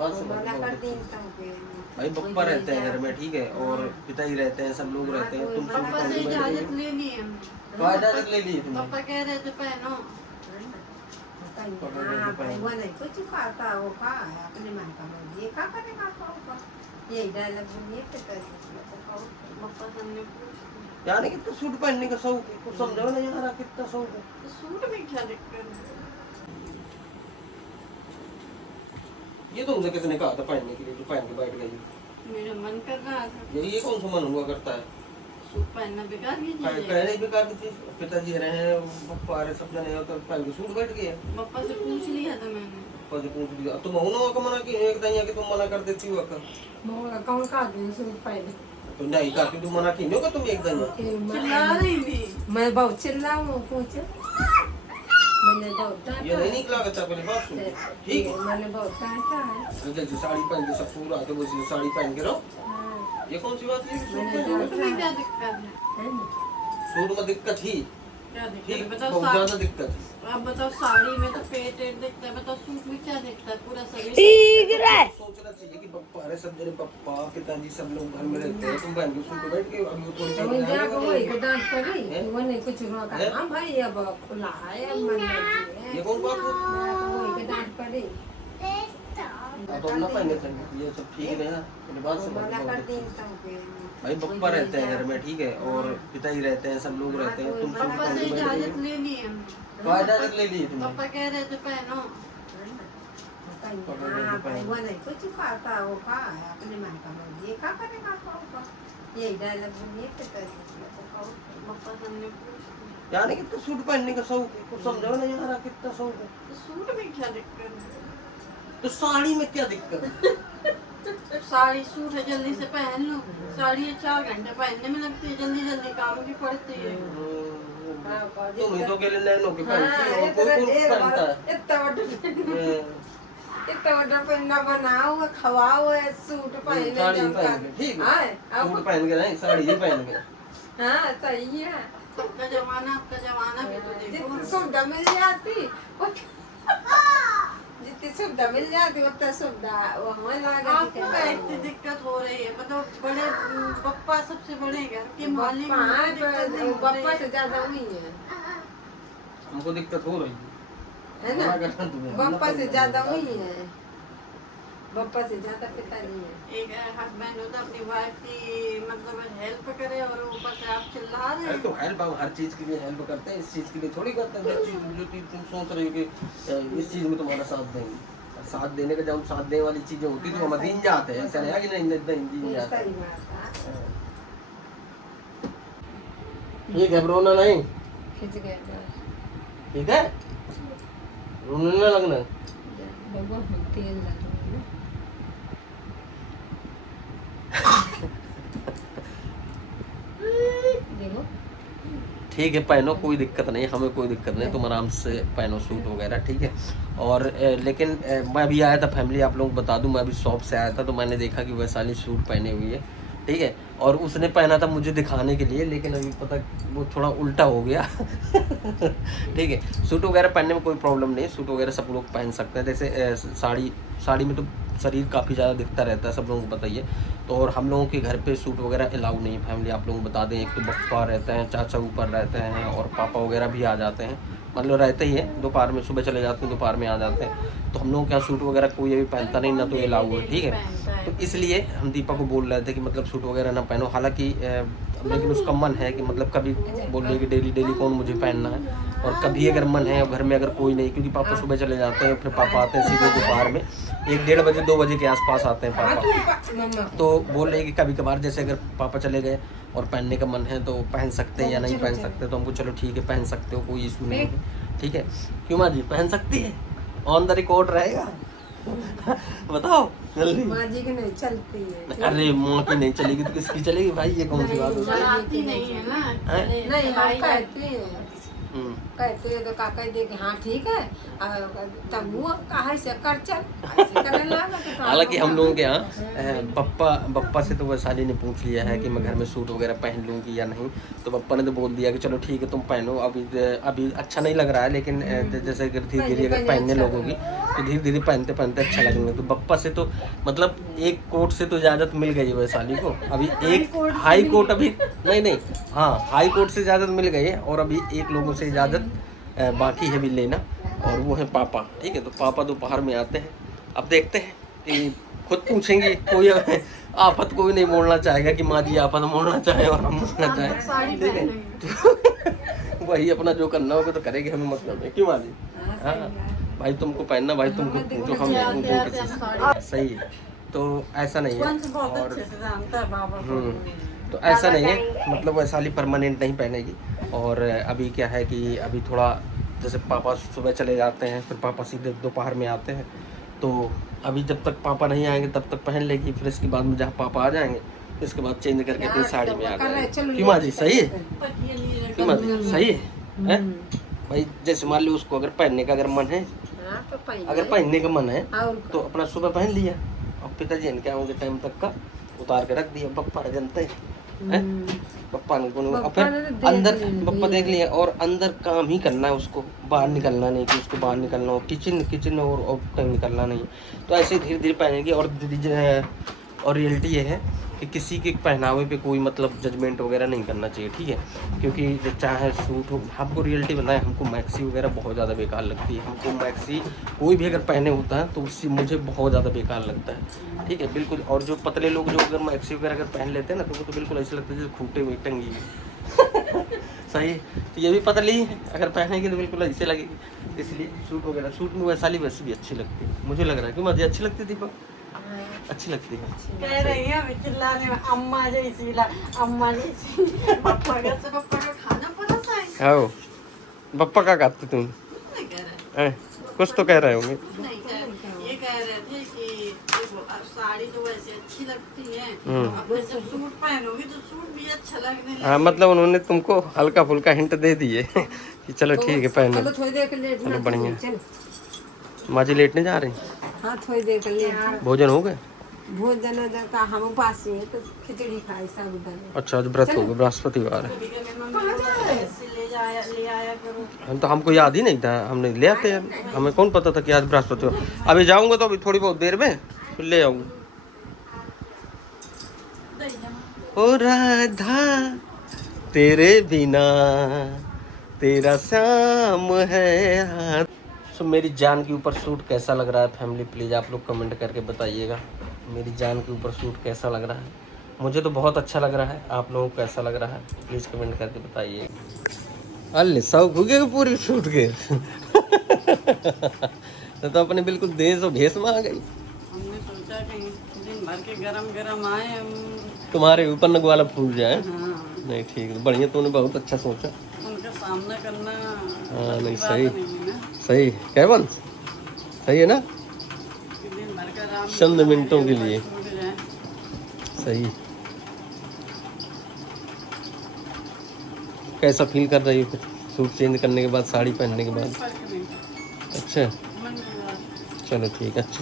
बात समझ भाई पप्पा रहते हैं घर में, ठीक है, और पिताजी रहते हैं, सब लोग रहते हैं। तुम पापा से इजाजत ले ली है। कहाँ इजाजत ले ली तुमने? पापा कह रहे थे पहनो। वो नहीं कुछ खाता, वो का है अपने मन का मर्जी, ये का करेगा पापा, यही डायलॉग बोलिए तो पापा हमने पूछ यानी कितना सूट पहनने का शौक है, कुछ समझो ना यार, कितना शौक है। तो सूट में क्या दिक्कत है? ये तुमसे किसने कहा था पहनने के लिए, जो पहन के बैठ गई? मेरा मन कर रहा था। ये कौन सा मन हुआ करता है? सूट पहनना बेकार की चीज है। कहने बेकार की चीज, पिताजी रहे हैं, पप्पा रहे, सब जने तो पहन के सूट बैठ गए। पापा से पूछ लिया था मैंने। पप्पा से पूछ लिया, तुम हो ना का मना की एक दइया के तुम मना कर देती हो का? कौन का दिन सूट पहने तो नहीं करती, तुम मना की नहीं होगा, तुम एक दइया चिल्ला रही थी। मैं बहुत चिल्लाऊं, पूछे मैंने बहुत डांटा ये नहीं निकला करता, पहले बात सुन, ठीक है? मैंने बहुत डांटा है। जैसे साड़ी पहन के सब पूरा तो वैसे साड़ी पहन के रहो, ये कौन सी बात है? सूट में क्या दिक्कत है? सूट में दिक्कत ही, क्या दिक्कत ठीक, है? बताओ बहुत ज्यादा दिक्कत है। अब बताओ साड़ी में तो पेट दिखता है, बताओ सूट में क्या दिखता है? पूरा शरीर। सोचना चाहिए कि पप्पा अरे सब जने, पप्पा पिताजी सब लोग घर में रहते हैं, तुम बहन के सूट पे बैठ के अभी वो थोड़ी देर में जाकर आएगा वही तो- को डांट पड़ी, वो नहीं कुछ रोका। हाँ भाई अब खुला है, अब मन मर्जी है। ये कौन बात है? वही को डांट पड़ी। तो हम ना पहनने चाहिए, ये सब ठीक नहीं है, मेरी बात समझ भाई पप्पा रहते हैं घर में, ठीक है, और पिताजी रहते हैं, सब लोग रहते हैं। तुम सूट पापा पहन से के बैठ इजाजत गई। ले ली है। कहाँ इजाजत ले ली तुमने? पापा कह रहे थे पहनो। वो नहीं कुछ खाता, वो का है अपने मन का मर्जी, ये का करेगा पापा, यही डायलॉग बोलिए तो पापा हमने पूछ यानी कितना सूट पहनने का शौक है, कुछ समझो ना यार, कितना शौक है। तो सूट में क्या दिक्कत है? तो साड़ी में क्या दिक्कत है? साड़ी सूट है, जल्दी से पहन लो। साड़ी है 4 घंटे पहनने में लगती है, जल्दी जल्दी काम की पड़ती है। तुम ही तो अकेले नैनो के पहनती हो, कोई पहनता है? इतना बड़ा पहनना बनाओ, खवाओ, सूट पहने साड़ी पहन के, ठीक है, सूट पहन के नहीं, साड़ी ही पहन के। हाँ सही है। आपका जमाना भी तो देखो। जितनी सुविधा मिल जाती जितनी सुविधा मिल जाती उतना सुविधा वहाँ आपको क्या इतनी दिक्कत हो रही है? मतलब बड़े पप्पा सबसे बड़े घर के मालिक हैं, दिक्कत नहीं हो रही पप्पा है। से ज्यादा हुई है हमको दिक्कत हो रही है ना? मना करना तुम्हें, पप्पा से ज्यादा हुई है, पप्पा से ज्यादा पिता नहीं है। एक हस्बैंड होता अपनी वाइफ की मतलब हेल्प करे और ऊपर से आप चिल्ला रहे अरे हैं। तो हेल्प हम हर चीज के लिए हेल्प करते हैं, इस चीज के लिए थोड़ी करते हैं। जो चीज तुम सोच रहे हो कि इस चीज में तुम्हारा साथ देंगे, साथ देने का जब साथ देने वाली चीजें होती तो हम दिन जाते हैं, ऐसा नहीं कि नहीं दिन जाते। सही बात है। ठीक है, रोना नहीं, खिंच गए ठीक है, रोने ना लगना। बाबा तेल लगा देखो ठीक है, पहनो, कोई दिक्कत नहीं, हमें कोई दिक्कत नहीं, तुम आराम से पहनो सूट वगैरह, ठीक है। और लेकिन मैं भी आया था, फैमिली आप लोगों को बता दूं, मैं अभी शॉप से आया था तो मैंने देखा कि वैशाली सूट पहने हुई है, ठीक है, और उसने पहना था मुझे दिखाने के लिए, लेकिन अभी पता वो थोड़ा उल्टा हो गया। ठीक है, सूट वगैरह पहनने में कोई प्रॉब्लम नहीं, सूट वगैरह सब लोग पहन सकते हैं। जैसे साड़ी में तो शरीर काफ़ी ज़्यादा दिखता रहता है, सब लोगों को बताइए। तो और हम लोगों के घर पे सूट वगैरह अलाउ नहीं है, फैमिली आप लोगों को बता दें। एक तो पप्पा रहते हैं, चाचा ऊपर रहते हैं, और पापा वगैरह भी आ जाते हैं, मतलब रहते ही है, दोपहर में सुबह चले जाते हैं, दोपहर में आ जाते हैं। तो हम लोगों के यहाँ सूट वगैरह कोई अभी पहनता नहीं, ना तो अलाउ है, ठीक है। तो इसलिए हम दीपा को बोल रहे थे कि मतलब सूट वगैरह ना पहनो, हालांकि लेकिन उसका मन है कि मतलब कभी बोल रही कि डेली कौन मुझे पहनना है, और कभी अगर मन है घर में अगर कोई नहीं, क्योंकि पापा सुबह चले जाते हैं, फिर पापा आते हैं सीधे दोपहर में 1-1:30 बजे 2 बजे के आसपास आते हैं पापा। तो बोल रहे कि कभी कभार जैसे अगर पापा चले गए और पहनने का मन है तो पहन सकते हैं या नहीं पहन सकते, तो हमको चलो ठीक है पहन सकते हो, कोई इशू नहीं है, ठीक है। क्यों माँ जी पहन सकती है, ऑन द रिकॉर्ड रहेगा। बताओ जल्दी। माँ जी की नहीं चलती है। अरे माँ की नहीं चलेगी तो किसकी चलेगी भाई, ये कौन सी बात होती है? चलाती नहीं है ना। हैं? नहीं हम कहते हैं, हम्म। कहते हैं तो काका दे के हाँ ठीक है, तब वो कहा से कर चल ऐसे करने लगा तो हालांकि हम लोगों के यहाँ बप्पा से तो वैशाली ने पूछ लिया है कि मैं घर में सूट वगैरह पहन लूँगी या नहीं। तो बप्पा ने तो बोल दिया कि चलो ठीक है तुम पहनो, अभी अच्छा नहीं लग रहा है, लेकिन जैसे धीरे धीरे अगर पहनने लगोगी तो धीरे धीरे पहनते पहनते अच्छा लगेंगे। तो बप्पा से तो मतलब एक कोट से तो इजाज़त मिल गई है वैशाली को, अभी एक हाई कोर्ट अभी नहीं हाँ हाई कोर्ट से इजाज़त मिल गई है, और अभी एक लोगों से इजाज़त बाकी है भी लेना, और वो है पापा। ठीक है, तो पापा दोपहर में आते हैं, अब देखते हैं कि खुद पूछेंगे, कोई आफत कोई नहीं मोड़ना चाहेगा कि माँ जी आफत मोड़ना चाहे और हम मोड़ना चाहें, ठीक है। तो वही अपना जो करना होगा तो करेंगे, हमें मतलब है, क्यों माँ जी? हाँ भाई तुमको पहनना, भाई तुमको पूछो, हम सही है। तो ऐसा नहीं है, और तो ऐसा नहीं है, मतलब वैशाली परमानेंट नहीं पहनेगी। और अभी क्या है कि अभी थोड़ा जैसे पापा सुबह चले जाते हैं, फिर पापा सीधे दोपहर में आते हैं, तो अभी जब तक पापा नहीं आएंगे तब तक पहन लेगी, फिर इसके बाद में जहाँ पापा आ जाएंगे इसके बाद चेंज करके अपनी साड़ी में आ जाएगी। क्यों माँ जी सही है? क्यों माँ जी सही है? भाई जैसे मान लो उसको अगर पहनने का अगर मन है, अगर पहनने का मन है तो अपना सुबह पहन लिया, और पिताजी ने क्या होंगे टाइम तक का उतार के रख दिया। पप्पा जानते हैं पप्पा ने, और फिर अंदर पप्पा देख लिया, और अंदर काम ही करना है उसको, बाहर निकलना नहीं कि उसको बाहर निकलना हो, किचन और कहीं निकलना नहीं। तो ऐसे धीरे धीरे पहनेंगे। और रियलिटी ये है कि किसी के पहनावे पे कोई मतलब जजमेंट वगैरह नहीं करना चाहिए, ठीक है, क्योंकि जो चाहे सूट हो, हमको रियलिटी बताए, हमको मैक्सी वगैरह बहुत ज़्यादा बेकार लगती है। हमको मैक्सी कोई भी अगर पहने होता है तो उससे मुझे बहुत ज़्यादा बेकार लगता है, ठीक है, बिल्कुल। और जो पतले लोग जो अगर मैक्सी वगैरह अगर पहन लेते हैं ना, तो वो तो बिल्कुल ऐसे लगता है जैसे खूंटे हुए टंगी सही है। तो ये भी पतली है, अगर पहनेगी तो बिल्कुल ऐसे लगेगी। इसलिए सूट में वैशाली वैसे भी अच्छी लगती है, मुझे लग रहा है कि मुझे अच्छी लगती थी, अच्छी लगती है। कह रही है अभी चिल्लाने में, अम्मा जैसी अम्मा जैसी। पप्पा का खाना पड़ा था। हाँ पप्पा का कहते तुम? नहीं कह रहे हैं, कुछ तो कह रहे होंगे। नहीं ये कह रहे थे कि साड़ी तो वैसे अच्छी लगती है, अब जब सूट पहनोगी तो सूट भी अच्छा लगने लगेगा। हाँ मतलब उन्होंने तुमको हल्का फुल्का हिंट दे दिए कि चलो ठीक है पहनो। चलो बढ़िया। माँ जी लेटने जा रही? हाँ थोड़ी देर के लिए भोजन हो गए? भोजन का हम उपास है तो खिचड़ी खाई साबुदाना। अच्छा आज व्रत हो गया, बृहस्पतिवार है। ले आया करो। हम तो हमको याद ही नहीं था, हमने ले आते हैं, हमें कौन पता था कि आज बृहस्पतिवार। अभी जाऊंगा तो अभी थोड़ी बहुत देर में फिर ले आऊंगा। ओ राधा तेरे बिना तेरा श्याम है हाथ। सो मेरी जान के ऊपर सूट कैसा लग रहा है फैमिली, प्लीज़ आप लोग कमेंट करके बताइएगा। मेरी जान के ऊपर सूट कैसा लग रहा है? मुझे तो बहुत अच्छा लग रहा है, आप लोगों को कैसा लग रहा है प्लीज़ कमेंट करके बताइए। अल्ले सब हो गए पूरी सूट के तो अपने बिल्कुल देश और भेष में आ गई। हमने सोचा कि दिन भर के गरम आए हम तुम्हारे ऊपर नगवाला फूल जाए। हाँ। नहीं ठीक है, बढ़िया, तूने बहुत अच्छा सोचा। उनका सामना करना हाँ नहीं बात सही नहीं है ना, सही क्या बंस सही है ना, कि दिन भर का आराम चंद मिनटों के लिए छूट जाए। सही। कैसा फील कर रही हो सूट चेंज करने के बाद, साड़ी पहनने के बाद? फर्क नहीं, अच्छा मन की बात। चलो ठीक है, अच्छी